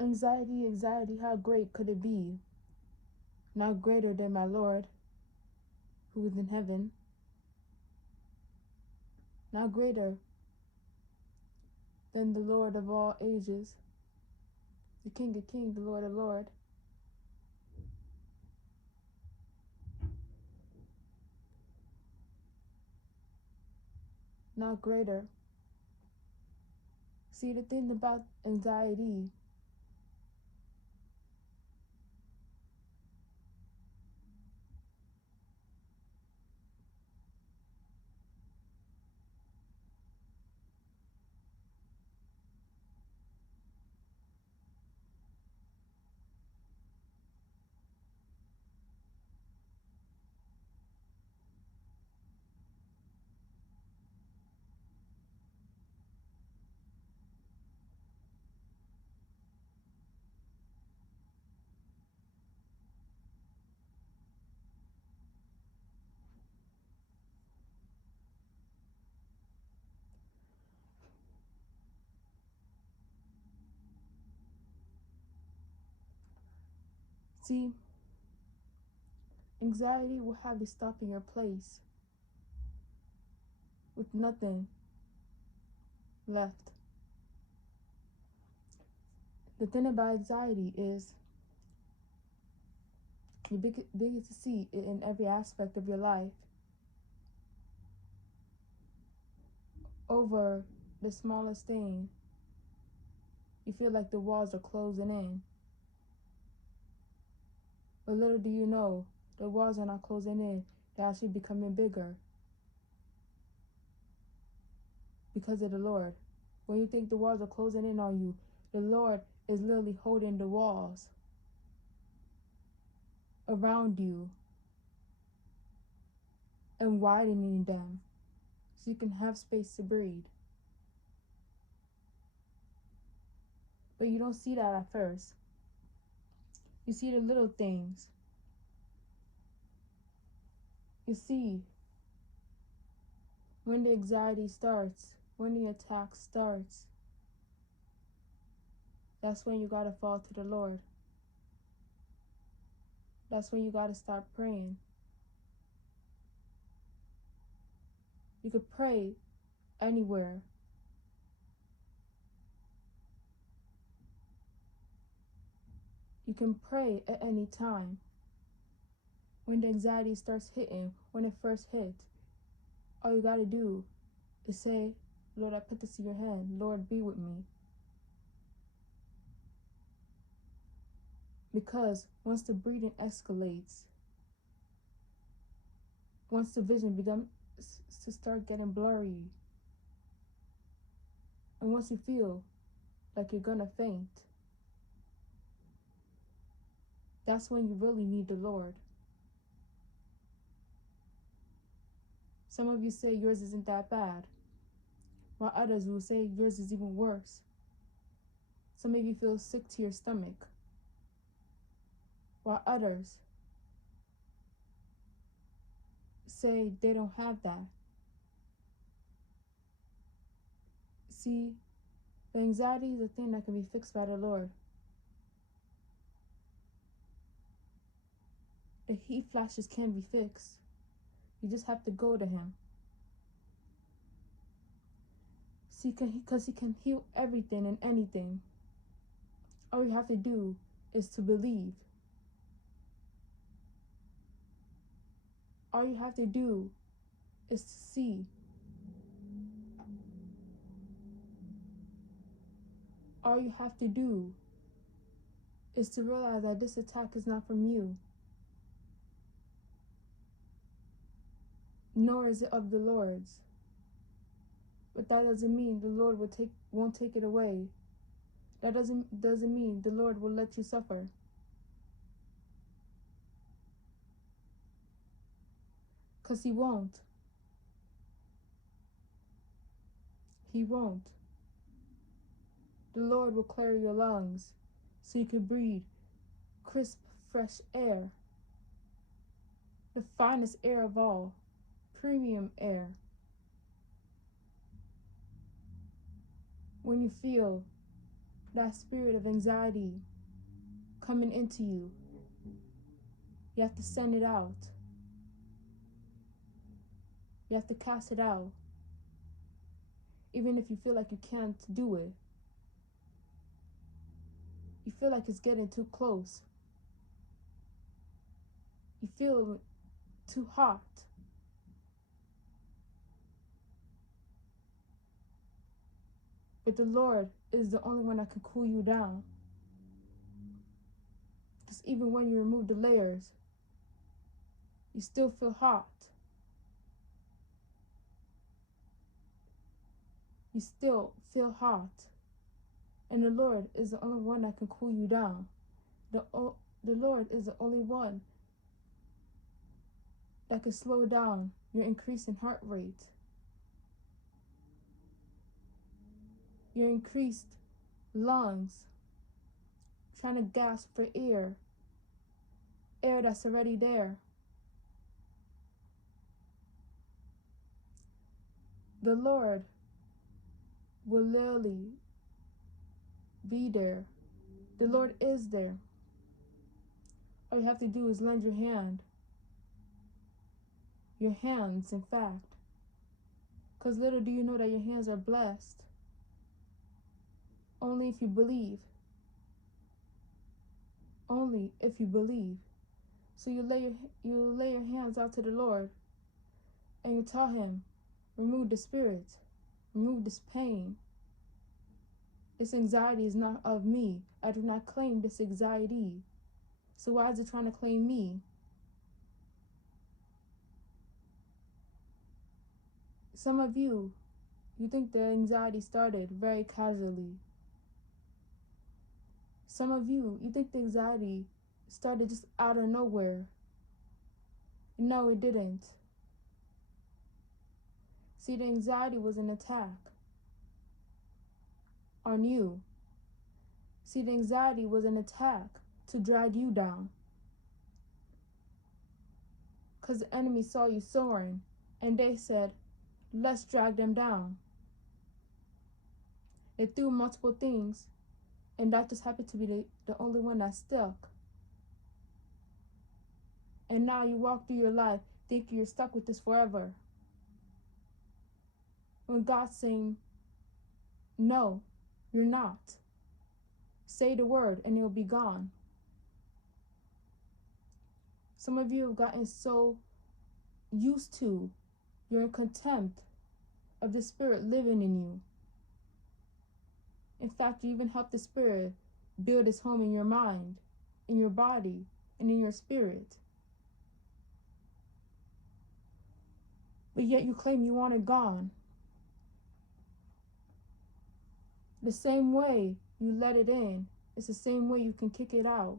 Anxiety, anxiety, how great could it be? Not greater than my Lord, who is in heaven. Not greater than the Lord of all ages, the King of kings, the Lord of lords. Not greater. See, the thing about anxiety, see, anxiety will have you stop in your place with nothing left. The thing about anxiety is you begin to see it in every aspect of your life. Over the smallest thing, you feel like the walls are closing in. But little do you know, the walls are not closing in, they're actually becoming bigger because of the Lord. When you think the walls are closing in on you, the Lord is literally holding the walls around you and widening them so you can have space to breathe. But you don't see that at first. You see the little things. You see when the anxiety starts, when the attack starts, that's when you gotta fall to the Lord. That's when you gotta start praying. You could pray anywhere. You can pray at any time. When the anxiety starts hitting, when it first hits, all you gotta do is say, Lord, I put this in your hand. Lord, be with me. Because once the breathing escalates, once the vision begins to start getting blurry, and once you feel like you're gonna faint, that's when you really need the Lord. Some of you say yours isn't that bad, while others will say yours is even worse. Some of you feel sick to your stomach, while others say they don't have that. See, the anxiety is a thing that can be fixed by the Lord. The heat flashes can be fixed. You just have to go to Him. See, because He can heal everything and anything. All you have to do is to believe. All you have to do is to see. All you have to do is to realize that this attack is not from you, nor is it of the Lord's. But that doesn't mean the Lord won't take it away. That doesn't mean the Lord will let you suffer. Because He won't. He won't. The Lord will clear your lungs so you can breathe crisp, fresh air. The finest air of all. Premium air. When you feel that spirit of anxiety coming into you, you have to send it out. You have to cast it out. Even if you feel like you can't do it. You feel like it's getting too close. You feel too hot. But the Lord is the only one that can cool you down. Because even when you remove the layers, you still feel hot. You still feel hot. And the Lord is the only one that can cool you down. The Lord is the only one that can slow down your increase in heart rate, your increased lungs, trying to gasp for air that's already there. The Lord will literally be there. The Lord is there. All you have to do is lend your hand. Your hands, in fact. Because little do you know that your hands are blessed. Only if you believe. Only if you believe. So you lay your hands out to the Lord. And you tell him, remove the spirit. Remove this pain. This anxiety is not of me. I do not claim this anxiety. So why is it trying to claim me? Some of you think the anxiety started very casually. Some of you think the anxiety started just out of nowhere. No, it didn't. See, the anxiety was an attack on you. See, the anxiety was an attack to drag you down. Because the enemy saw you soaring, and they said, let's drag them down. They threw multiple things, and that just happened to be the only one that stuck. And now you walk through your life thinking you're stuck with this forever. When God's saying, no, you're not. Say the word and it'll be gone. Some of you have gotten so used to, you're in contempt of the Spirit living in you. In fact, you even help the Spirit build his home in your mind, in your body, and in your spirit. But yet you claim you want it gone. The same way you let it in, it's the same way you can kick it out.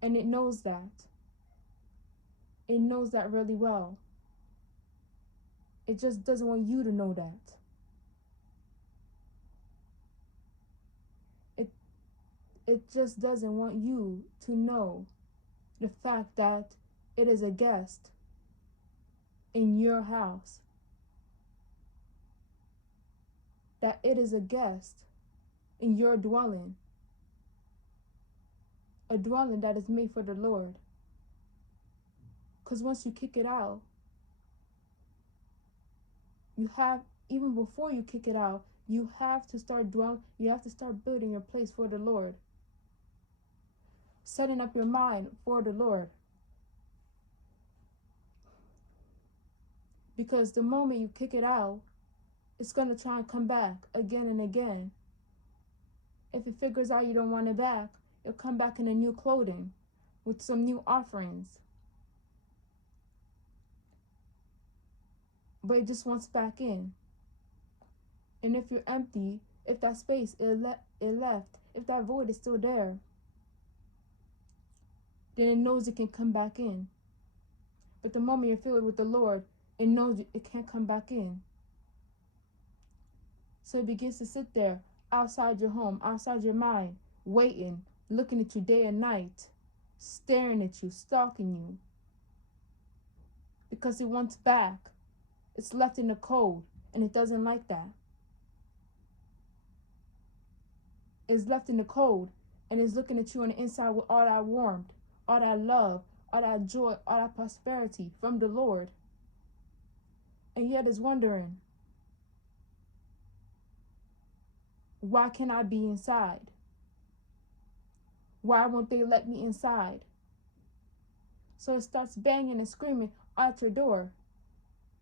And it knows that. It knows that really well. It just doesn't want you to know that. It just doesn't want you to know the fact that it is a guest in your house. That it is a guest in your dwelling. A dwelling that is made for the Lord. Because once you kick it out, you have, even before you kick it out, you have to start you have to start building your place for the Lord. Setting up your mind for the Lord. Because the moment you kick it out, it's going to try and come back again and again. If it figures out you don't want it back, it'll come back in a new clothing with some new offerings. But it just wants back in. And if you're empty, if that space it left, if that void is still there, then it knows it can come back in. But the moment you're filled with the Lord, it knows it can't come back in. So it begins to sit there outside your home, outside your mind, waiting, looking at you day and night, staring at you, stalking you. Because it wants back. It's left in the cold, and it doesn't like that. is left in the cold and is looking at you on the inside with all that warmth, all that love, all that joy, all that prosperity from the Lord, and yet is wondering, why can't I be inside? Why won't they let me inside? So it starts banging and screaming at your door,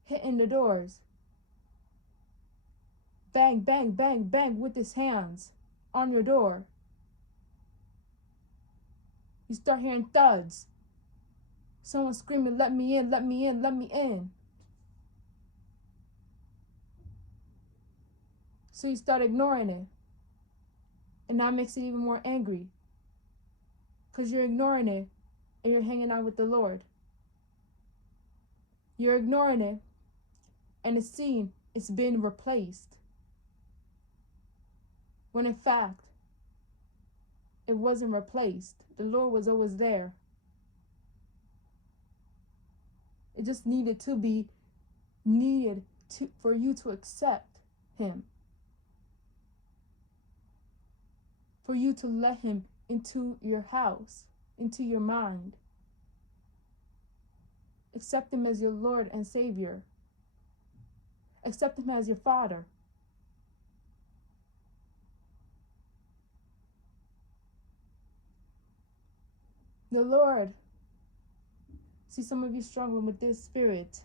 hitting the doors. Bang, bang, bang, bang with his hands on your door. You start hearing thuds. Someone screaming, let me in, let me in, let me in. So you start ignoring it. And that makes it even more angry. Because you're ignoring it and you're hanging out with the Lord. You're ignoring it and it's seen it's been replaced. When in fact, it wasn't replaced. The Lord was always there. It just needed for you to accept him. For you to let him into your house, into your mind. Accept him as your Lord and Savior. Accept him as your Father. The Lord, see some of you struggling with this spirit,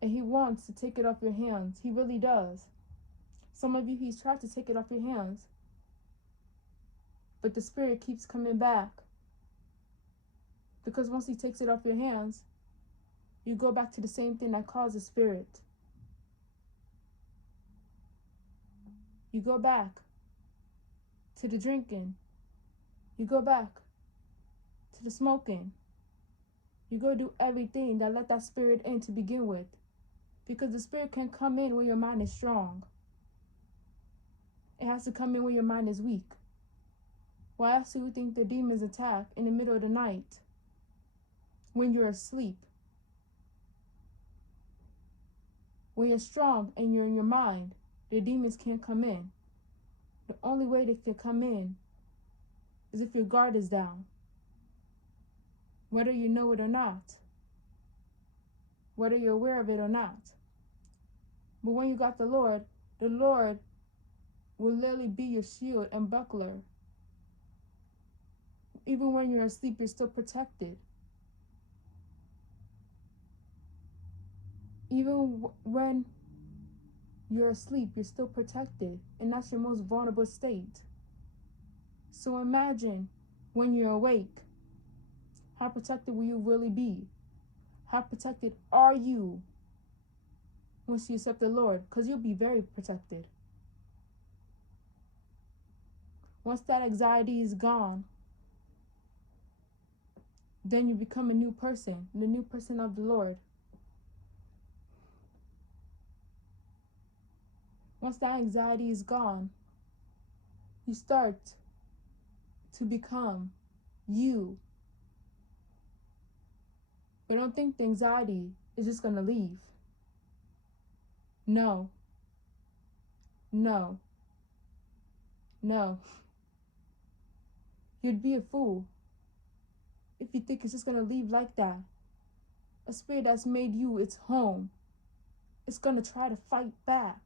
and he wants to take it off your hands. He really does. Some of you, he's tried to take it off your hands, but the spirit keeps coming back. Because once he takes it off your hands, you go back to the same thing that caused the spirit. You go back to the drinking. You go back to the smoking. You go do everything that let that spirit in to begin with. Because the spirit can come in when your mind is strong. It has to come in when your mind is weak. Why else do you think the demons attack in the middle of the night? When you're asleep. When you're strong and you're in your mind, the demons can't come in. The only way they can come in is if your guard is down. Whether you know it or not. Whether you're aware of it or not. But when you got the Lord will literally be your shield and buckler. Even when you're asleep, you're still protected. Even when you're asleep, you're still protected. And that's your most vulnerable state. So imagine when you're awake, how protected will you really be? How protected are you once you accept the Lord? Because you'll be very protected. Once that anxiety is gone, then you become a new person, the new person of the Lord. Once that anxiety is gone, you start to become you. But don't think the anxiety is just going to leave. No. No. No. You'd be a fool if you think it's just going to leave like that. A spirit that's made you its home, it's going to try to fight back.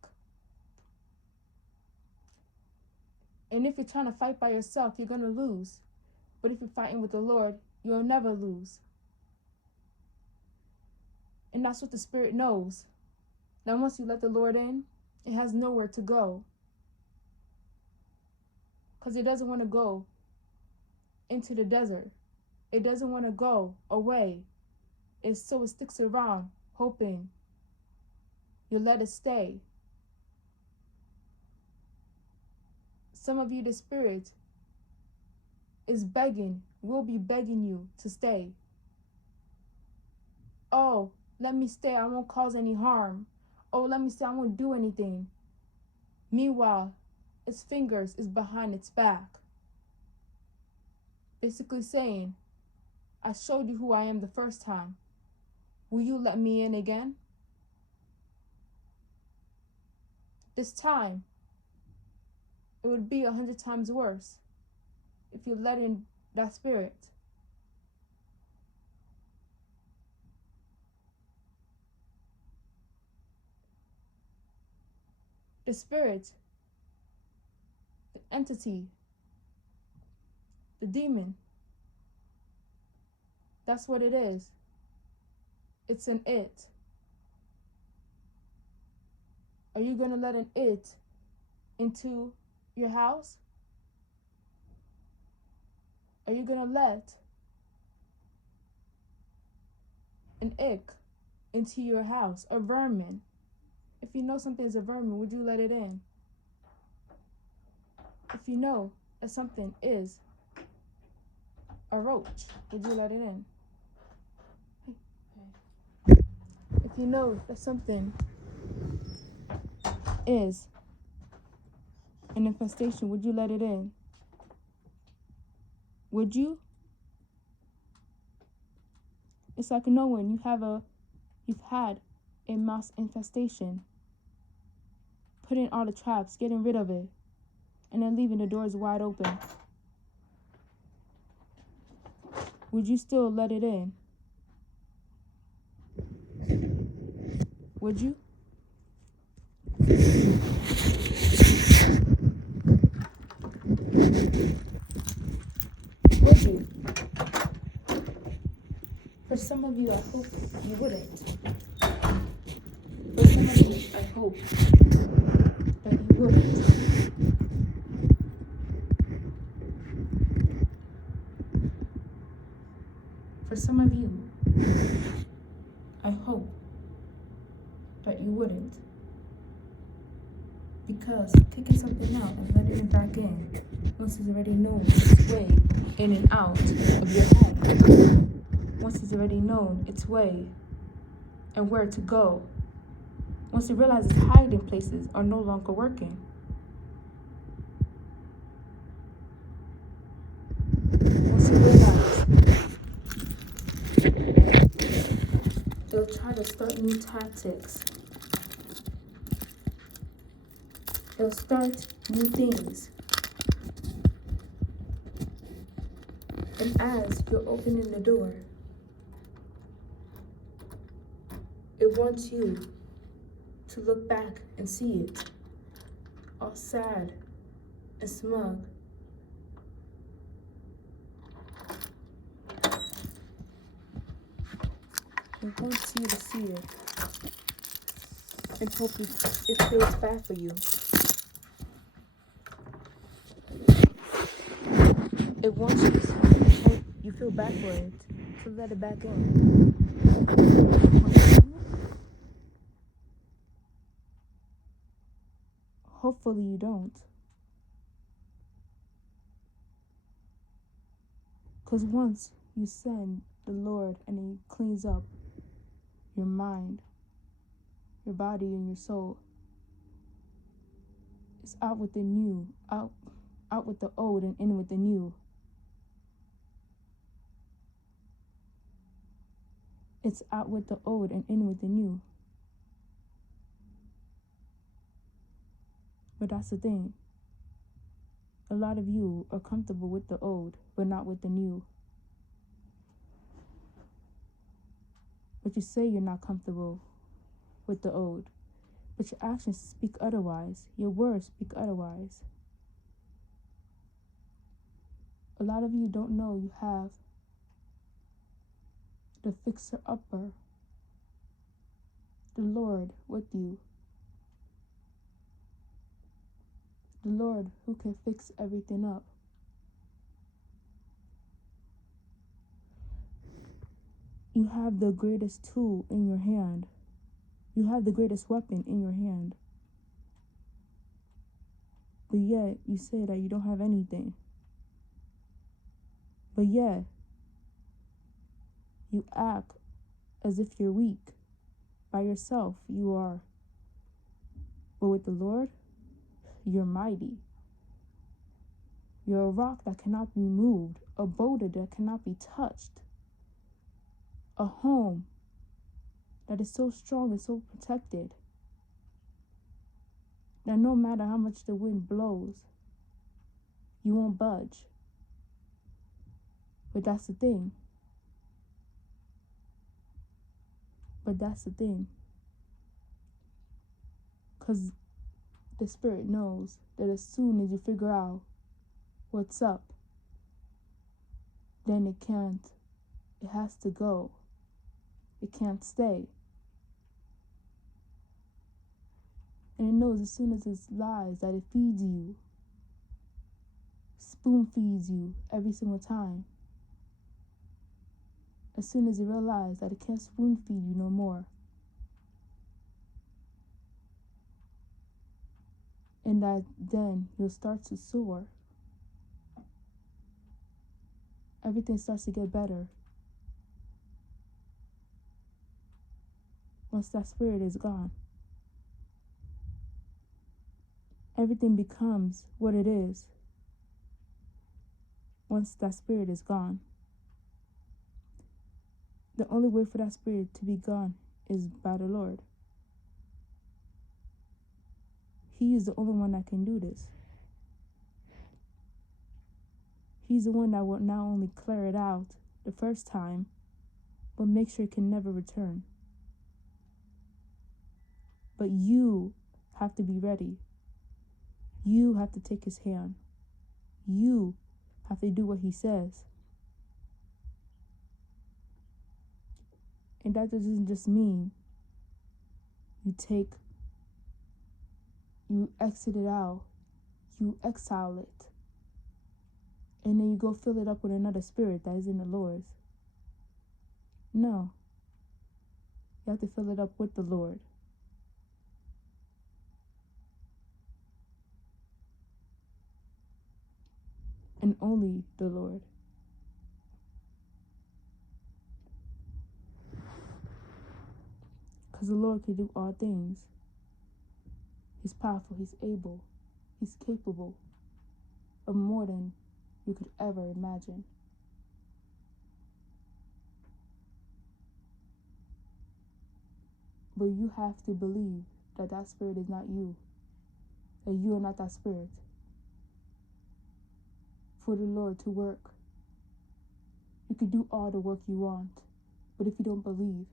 And if you're trying to fight by yourself, you're going to lose. But if you're fighting with the Lord, you'll never lose. And that's what the spirit knows. Now once you let the Lord in, it has nowhere to go. Because it doesn't want to go into the desert. It doesn't want to go away. So it sticks around, hoping you'll let it stay. Some of you, the spirit is will be begging you to stay. Oh, let me stay, I won't cause any harm. Oh, let me stay, I won't do anything. Meanwhile, its fingers is behind its back. Basically saying, I showed you who I am the first time. Will you let me in again? This time, It would be 100 times worse if you let in that spirit. The spirit, the entity, the demon, that's what it is. It's an it. Are you going to let an it into your house? Are you going to let an ick into your house? A vermin? If you know something is a vermin, would you let it in? If you know that something is a roach, would you let it in? If you know that something is an infestation, would you let it in? Would you? It's like knowing you've had a mouse infestation. Putting all the traps, getting rid of it, and then leaving the doors wide open. Would you still let it in? Would you? Would you? For some of you, I hope you wouldn't. For some of you, I hope that you wouldn't. For some of you, I hope that you wouldn't. Because taking something out and letting it back in, once it's already known its way in and out of your home, once it's already known its way and where to go, once it realizes hiding places are no longer working, once you realize they'll try to start new tactics, they'll start new things. And as you're opening the door, it wants you to look back and see it, all sad and smug. It wants you to see it and hope it feels bad for you. It wants you to hope you feel bad for it, to let it back in. Hopefully you don't. Because once you send the Lord and He cleans up your mind, your body, and your soul, it's out with the new, out with the old and in with the new. It's out with the old and in with the new. But that's the thing. A lot of you are comfortable with the old, but not with the new. But you say you're not comfortable with the old, but your actions speak otherwise. Your words speak otherwise. A lot of you don't know you have the fixer-upper, the Lord with you. The Lord who can fix everything up. You have the greatest tool in your hand. You have the greatest weapon in your hand. But yet, you say that you don't have anything. But yet, you act as if you're weak. By yourself, you are. But with the Lord, you're mighty. You're a rock that cannot be moved, a boulder that cannot be touched, a home that is so strong and so protected that no matter how much the wind blows, You won't budge. But that's the thing. Because the Spirit knows that as soon as you figure out what's up, then it has to go. It can't stay. And it knows as soon as it lies that it feeds you, spoon feeds you every single time. As soon as you realize that it can't spoon feed you no more, and that then you'll start to soar. Everything starts to get better. Once that Spirit is gone, everything becomes what it is. Once that Spirit is gone, the only way for that Spirit to be gone is by the Lord. He is the only one that can do this. He's the one that will not only clear it out the first time, but make sure it can never return. But you have to be ready. You have to take his hand. You have to do what he says. And that doesn't just mean you exit it out, you exile it, and then you go fill it up with another spirit that isn't the Lord's. No. You have to fill it up with the Lord. And only the Lord. Because the Lord can do all things. He's powerful, he's able, he's capable of more than you could ever imagine. But you have to believe that that spirit is not you, that you are not that spirit. For the Lord to work, you could do all the work you want, but if you don't believe,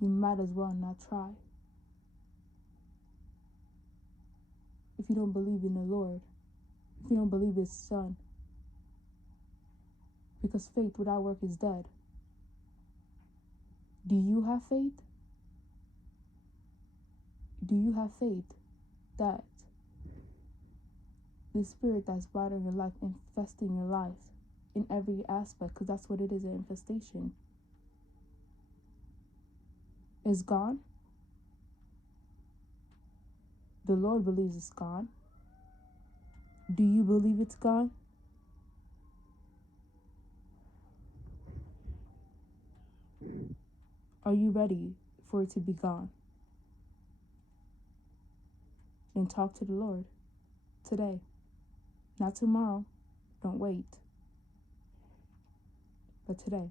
you might as well not try. If you don't believe in the Lord, if you don't believe his Son, because faith without work is dead. Do you have faith? Do you have faith that the spirit that's bothering your life, infesting your life in every aspect, because that's what it is, an infestation, is gone? The Lord believes it's gone. Do you believe it's gone? Are you ready for it to be gone? Then talk to the Lord today, not tomorrow. Don't wait, but today.